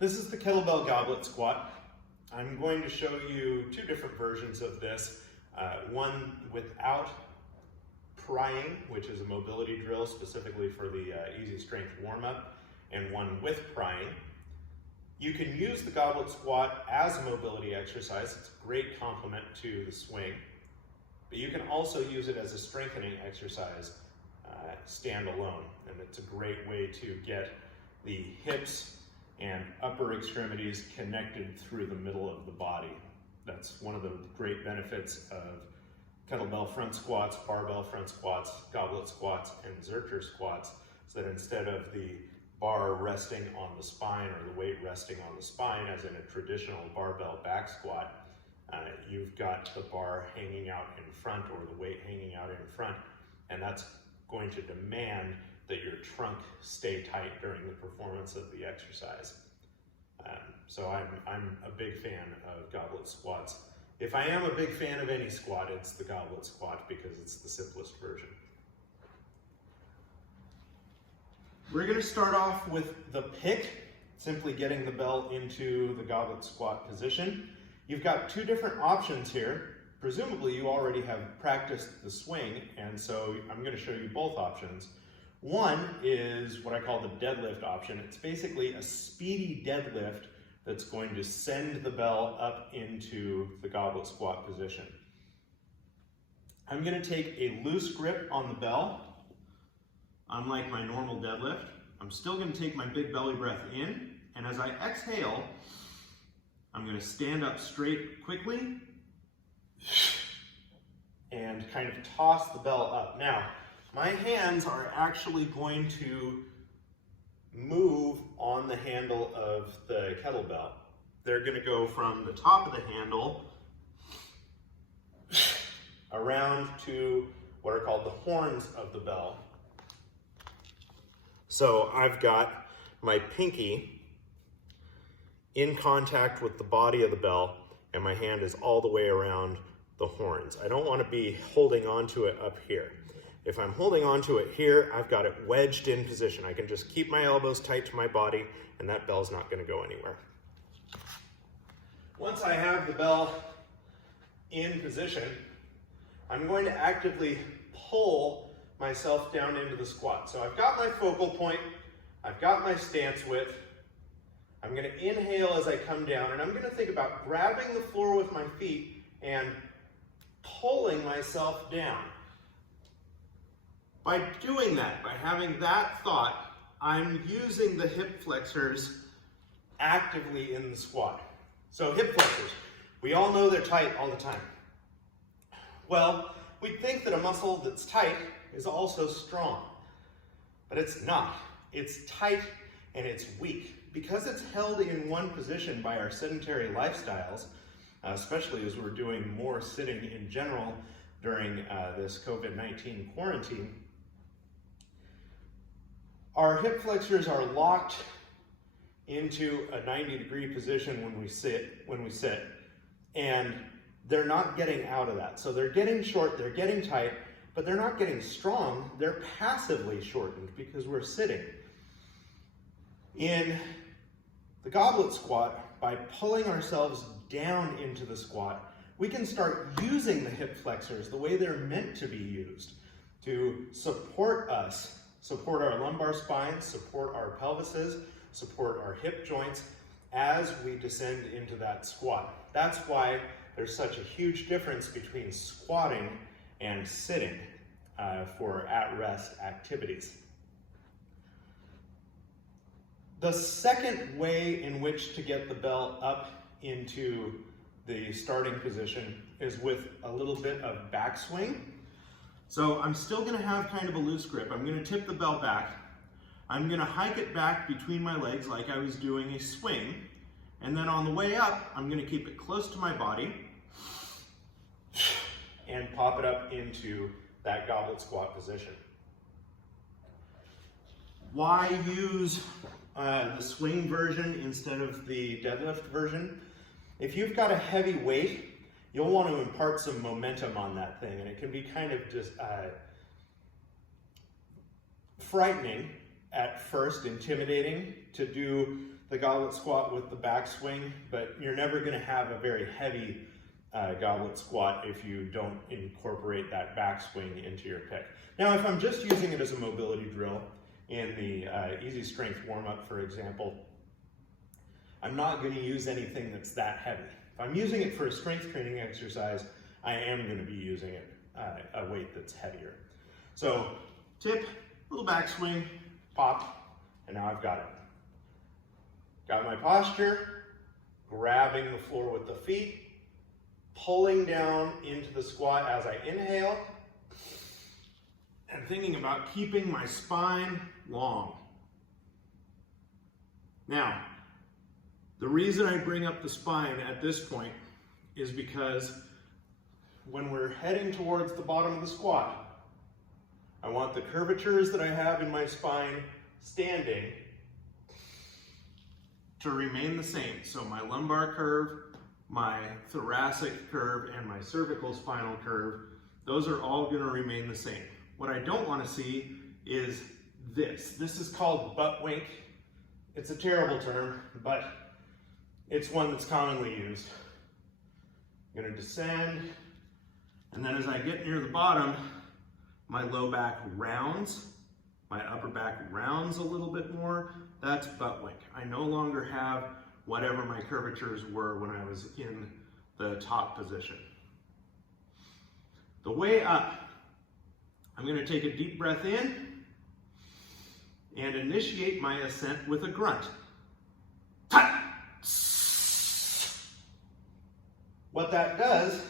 This is the kettlebell goblet squat. I'm going to show you two different versions of this. One without prying, which is a mobility drill specifically for the easy strength warm-up, and one with prying. You can use the goblet squat as a mobility exercise. It's a great complement to the swing, but you can also use it as a strengthening exercise standalone, and it's a great way to get the hips and upper extremities connected through the middle of the body. That's one of the great benefits of kettlebell front squats, barbell front squats, goblet squats, and Zercher squats, so that instead of the bar resting on the spine or the weight resting on the spine as in a traditional barbell back squat, you've got the bar hanging out in front or the weight hanging out in front, and that's going to demand that your trunk stay tight during the performance of the exercise. So I'm a big fan of goblet squats. If I am a big fan of any squat, it's the goblet squat because it's the simplest version. We're going to start off with the pick, simply getting the bell into the goblet squat position. You've got two different options here. Presumably you already have practiced the swing, and so I'm going to show you both options. One is what I call the deadlift option. It's basically a speedy deadlift that's going to send the bell up into the goblet squat position. I'm going to take a loose grip on the bell. Unlike my normal deadlift, I'm still going to take my big belly breath in, and as I exhale, I'm going to stand up straight quickly and kind of toss the bell up. Now, my hands are actually going to move on the handle of the kettlebell. They're going to go from the top of the handle around to what are called the horns of the bell. So I've got my pinky in contact with the body of the bell, and my hand is all the way around the horns. I don't want to be holding onto it up here. If I'm holding onto it here, I've got it wedged in position. I can just keep my elbows tight to my body, and that bell's not going to go anywhere. Once I have the bell in position, I'm going to actively pull myself down into the squat. So I've got my focal point, I've got my stance width. I'm going to inhale as I come down, and I'm going to think about grabbing the floor with my feet and pulling myself down. By doing that, by having that thought, I'm using the hip flexors actively in the squat. So hip flexors, we all know they're tight all the time. Well, we think that a muscle that's tight is also strong, but it's not. It's tight and it's weak. Because it's held in one position by our sedentary lifestyles, especially as we're doing more sitting in general during this COVID-19 quarantine, our hip flexors are locked into a 90-degree position when we sit, and they're not getting out of that. So they're getting short, they're getting tight, but they're not getting strong. They're passively shortened because we're sitting. In the goblet squat, by pulling ourselves down into the squat, we can start using the hip flexors the way they're meant to be used to support us, support our lumbar spines, support our pelvises, support our hip joints as we descend into that squat. That's why there's such a huge difference between squatting and sitting for at-rest activities. The second way in which to get the bell up into the starting position is with a little bit of backswing. So I'm still going to have kind of a loose grip. I'm going to tip the bell back. I'm going to hike it back between my legs like I was doing a swing. And then on the way up, I'm going to keep it close to my body and pop it up into that goblet squat position. Why use the swing version instead of the deadlift version? If you've got a heavy weight, you'll want to impart some momentum on that thing, and it can be kind of just frightening at first, intimidating to do the goblet squat with the backswing, but you're never going to have a very heavy goblet squat if you don't incorporate that backswing into your pick. Now, if I'm just using it as a mobility drill in the easy strength warm-up, for example, I'm not going to use anything that's that heavy. If I'm using it for a strength training exercise, I am going to be using it a weight that's heavier. So tip, little backswing, pop, and now I've got it. Got my posture, grabbing the floor with the feet, pulling down into the squat as I inhale, and thinking about keeping my spine long. Now, the reason I bring up the spine at this point is because when we're heading towards the bottom of the squat, I want the curvatures that I have in my spine standing to remain the same. So my lumbar curve, my thoracic curve, and my cervical spinal curve, those are all going to remain the same. What I don't want to see is this. This is called butt wink. It's a terrible term, but it's one that's commonly used. I'm going to descend, and then as I get near the bottom, my low back rounds, my upper back rounds a little bit more. That's butt wink. I no longer have whatever my curvatures were when I was in the top position. The way up, I'm going to take a deep breath in and initiate my ascent with a grunt. What that does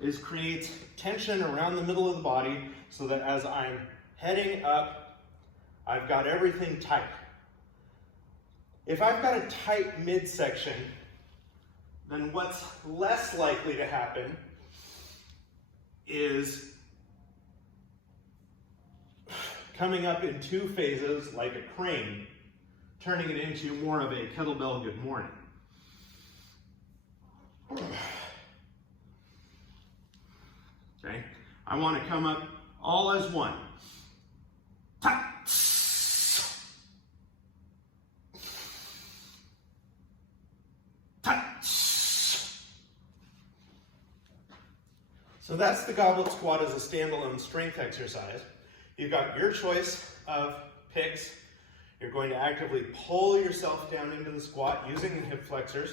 is creates tension around the middle of the body so that as I'm heading up, I've got everything tight. If I've got a tight midsection, then what's less likely to happen is coming up in two phases like a crane, turning it into more of a kettlebell good morning. Okay, I want to come up all as one. So that's the goblet squat as a standalone strength exercise. You've got your choice of picks. You're going to actively pull yourself down into the squat using the hip flexors.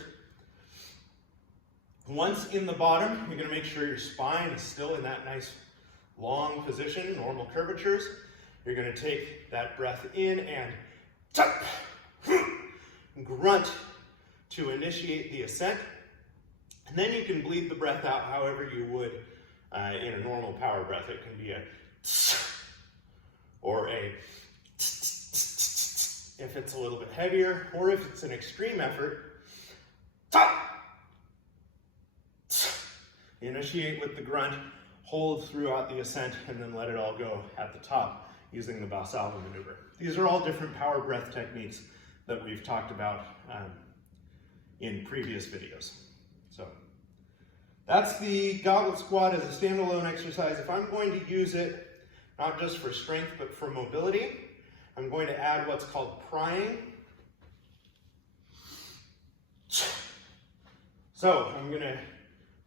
Once in the bottom, you're going to make sure your spine is still in that nice long position, normal curvatures. You're going to take that breath in and grunt to initiate the ascent. And then you can bleed the breath out however you would in a normal power breath. It can be a or a if it's a little bit heavier, or if it's an extreme effort, initiate with the grunt, hold throughout the ascent, and then let it all go at the top using the Valsalva maneuver. These are all different power breath techniques that we've talked about in previous videos. So that's the goblet squat as a standalone exercise. If I'm going to use it, not just for strength, but for mobility, I'm going to add what's called prying. So I'm going to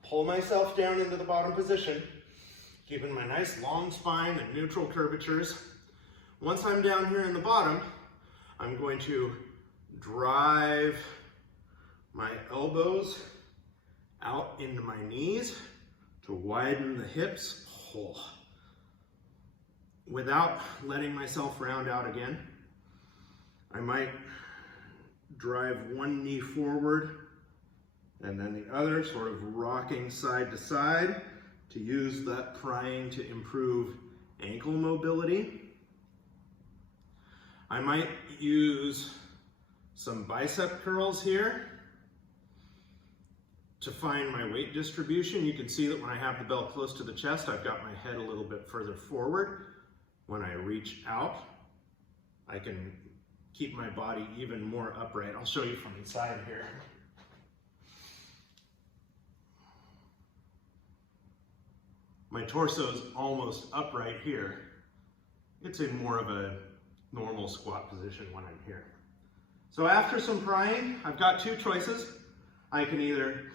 pull myself down into the bottom position, keeping my nice long spine and neutral curvatures. Once I'm down here in the bottom, I'm going to drive my elbows out into my knees to widen the hips. Without letting myself round out again. I might drive one knee forward and then the other, sort of rocking side to side to use that prying to improve ankle mobility. I might use some bicep curls here to find my weight distribution. You can see that when I have the belt close to the chest, I've got my head a little bit further forward. When I reach out, I can keep my body even more upright. I'll show you from the side here. My torso is almost upright here. It's in more of a normal squat position when I'm here. So after some prying, I've got two choices. I can either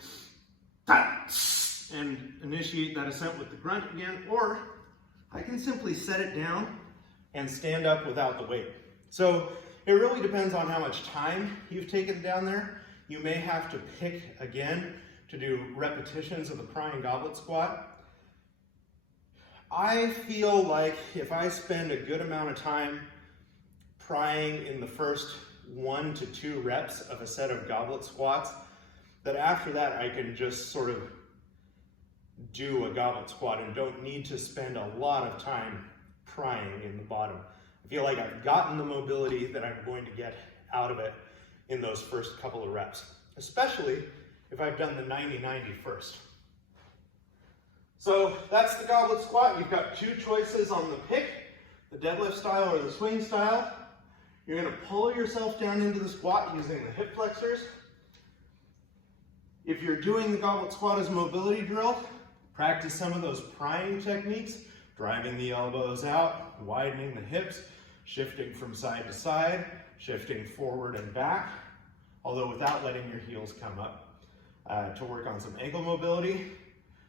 and initiate that ascent with the grunt again, or I can simply set it down and stand up without the weight. So it really depends on how much time you've taken down there. You may have to pick again to do repetitions of the prying goblet squat. I feel like if I spend a good amount of time prying in the first 1 to 2 reps of a set of goblet squats, that after that I can just sort of do a goblet squat and don't need to spend a lot of time prying in the bottom. I feel like I've gotten the mobility that I'm going to get out of it in those first couple of reps, especially if I've done the 90-90 first. So that's the goblet squat. You've got two choices on the pick, the deadlift style or the swing style. You're going to pull yourself down into the squat using the hip flexors. If you're doing the goblet squat as a mobility drill, practice some of those prying techniques, driving the elbows out, widening the hips, shifting from side to side, shifting forward and back, although without letting your heels come up. To work on some ankle mobility,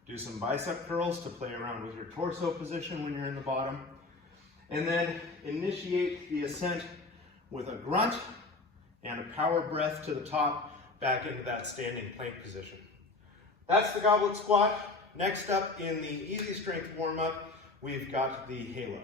do some bicep curls to play around with your torso position when you're in the bottom, and then initiate the ascent with a grunt and a power breath to the top back into that standing plank position. That's the goblet squat. Next up in the easy strength warm-up, we've got the halo.